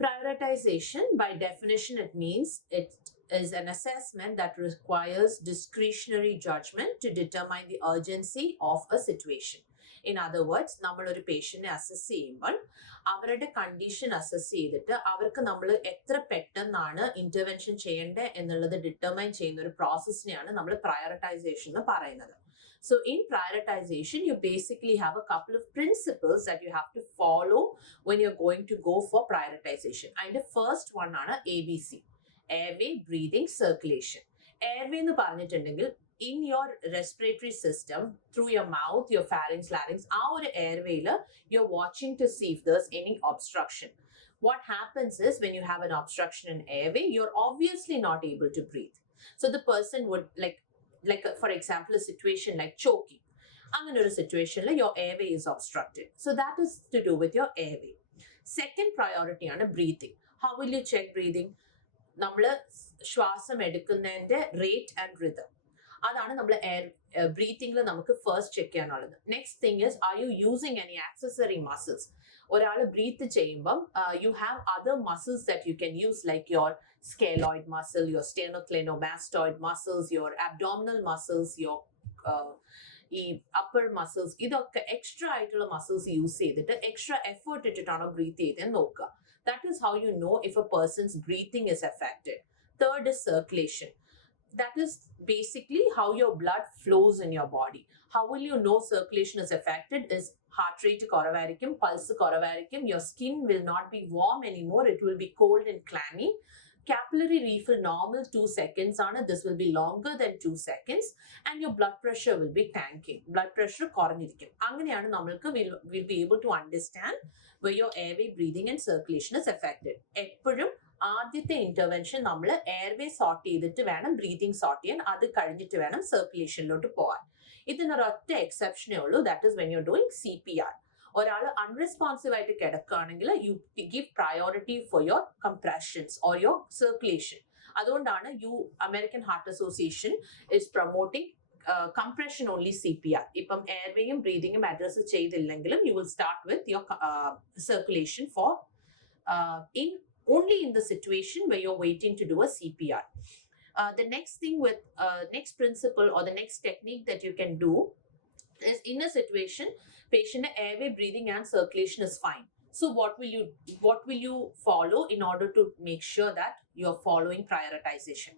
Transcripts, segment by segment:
Prioritization, by definition, it means it is an assessment that requires discretionary judgment to determine the urgency of a situation. In other words, നമ്മൾ ഒരു പേഷ്യന്റിനെ assess ചെയ്യുമ്പോൾ അവരുടെ condition assess ചെയ്തിട്ട് അവർക്ക് നമ്മൾ എത്ര പെട്ടെന്നാണ് ഇന്റർവെൻഷൻ ചെയ്യേണ്ടത് എന്നുള്ളത് ഡിറ്റർമൈൻ ചെയ്യുന്ന ഒരു പ്രോസസ്സിനെയാണ് നമ്മൾ പ്രയോറിറ്റൈസേഷൻ എന്ന് പറയുന്നത്. So in prioritization, you basically have a couple of principles that you have to follow when you're going to go for prioritization. And the first one is ABC, airway, breathing, circulation. Airway എന്ന് പറഞ്ഞിട്ടുണ്ടെങ്കിൽ in your respiratory system, through your mouth, your pharynx, larynx, ആ ഒരു airwayയിൽ you're watching to see if there's any obstruction. What happens is when you have an obstruction in airway, you're obviously not able to breathe. So the person would like for example, a situation like choking. അങ്ങനെ ഒരു situationൽ your airway is obstructed. So that is to do with your airway. Second priority ആണ് breathing. How will you check breathing? നമ്മൾ ശ്വാസം എടുക്കുന്നതിന്റെ rate and rhythm. അതാണ് നമ്മൾ ബ്രീത്തിങ്ങിൽ നമുക്ക് first check ചെയ്യാനുള്ളത്. Next thing is, are you using any accessory muscles? ഒരാൾ breathe ചെയ്യുമ്പം you have other muscles that you can use, like your scaloid muscle, your sternocleidomastoid muscles, your abdominal muscles, your ഈ upper muscles, ഇതൊക്കെ extra ആയിട്ടുള്ള muscles use ചെയ്തിട്ട് extra effort ഇട്ടിട്ടാണോ breathe ചെയ്തെന്ന് നോക്കുക. That is how you know if a person's breathing is affected. Third is circulation. That is basically how your blood flows in your body. How will you know circulation is affected? Is heart rate koravarikum, pulse koravarikum, your skin will not be warm anymore, it will be cold and clammy. Capillary refill normal 2 seconds on it, this will be longer than 2 seconds, and your blood pressure will be tanking. Blood pressure koranirukum. Anganeyanu nammalku will be able to understand where your airway, breathing and circulation is affected. Eppozhum ആദ്യത്തെ intervention നമ്മൾ airway sort ചെയ്തിട്ട് വേണം breathing sort ചെയ്യാൻ, അത് കഴിഞ്ഞിട്ട് വേണം സർക്കുലേഷനിലോട്ട് പോകാൻ. ഇതിനൊരൊറ്റ എക്സെപ്ഷനേ ഉള്ളൂ, that is when you doing CPR. ഒരാൾ അൺറെസ്പോൺസീവ് ആയിട്ട് കിടക്കുകയാണെങ്കിൽ you give priority for your compressions or your circulation. അതുകൊണ്ടാണ് American heart association is promoting compression only CPR. ഇപ്പം എയർവേയും ബ്രീതിങ്ങും അഡ്രസ് ചെയ്തില്ലെങ്കിലും you will start with your circulation for only in the situation where you're waiting to do a CPR. The next thing with next principle or the next technique that you can do is, in a situation patient airway, breathing and circulation is fine. So what will you follow in order to make sure that you're following prioritization?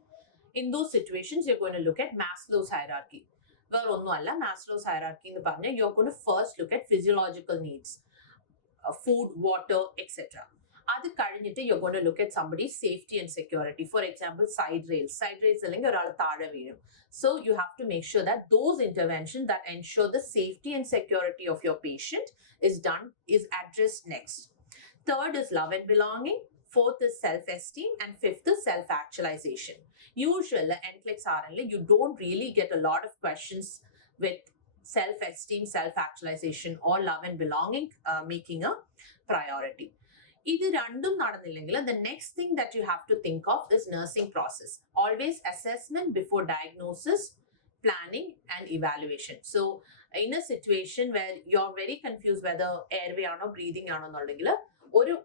In those situations, you're going to look at Maslow's hierarchy. Well, onnalla Maslow's hierarchy nu parna, you're going to first look at physiological needs, food, water, etc. അത് കഴിഞ്ഞിട്ട് you're going to look at somebody's safety and security. For example, side rails അല്ലെങ്കിൽ ഒരാൾ താഴെ വീഴും. So you have to make sure that those interventions that ensure the safety and security of your patient is addressed next. Third is love and belonging. Fourth is self-esteem, and fifth is self-actualization. Usually, you don't really get a lot of questions with self-esteem, self-actualization or love and belonging making a priority. ഇത് രണ്ടും നടന്നില്ലെങ്കിൽ the next thing that you have to think of is nursing process. Always assessment before diagnosis, planning and evaluation. So in a situation where you're very confused whether airway ആണോ breathing ആണോ എന്നുണ്ടെങ്കിൽ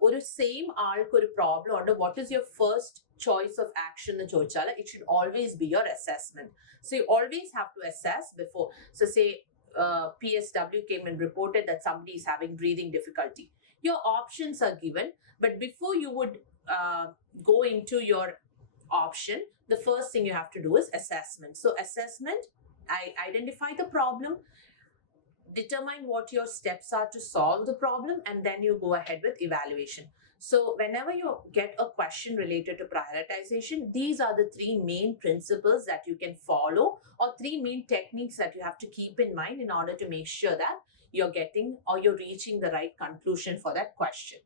ഒരു same ആൾക്ക് ഒരു problem ഉണ്ട്, what is your first choice of action എന്ന് ചോദിച്ചാൽ it should always be your assessment. So you always have to assess before. So say PSW came and reported that somebody is having breathing difficulty. Your options are given, but before you would go into your option, the first thing you have to do is assessment. So assessment, identify the problem, determine what your steps are to solve the problem, and then you go ahead with evaluation. So whenever you get a question related to prioritization, these are the 3 main principles that you can follow, or 3 main techniques that you have to keep in mind in order to make sure that you're getting or you're reaching the right conclusion for that question.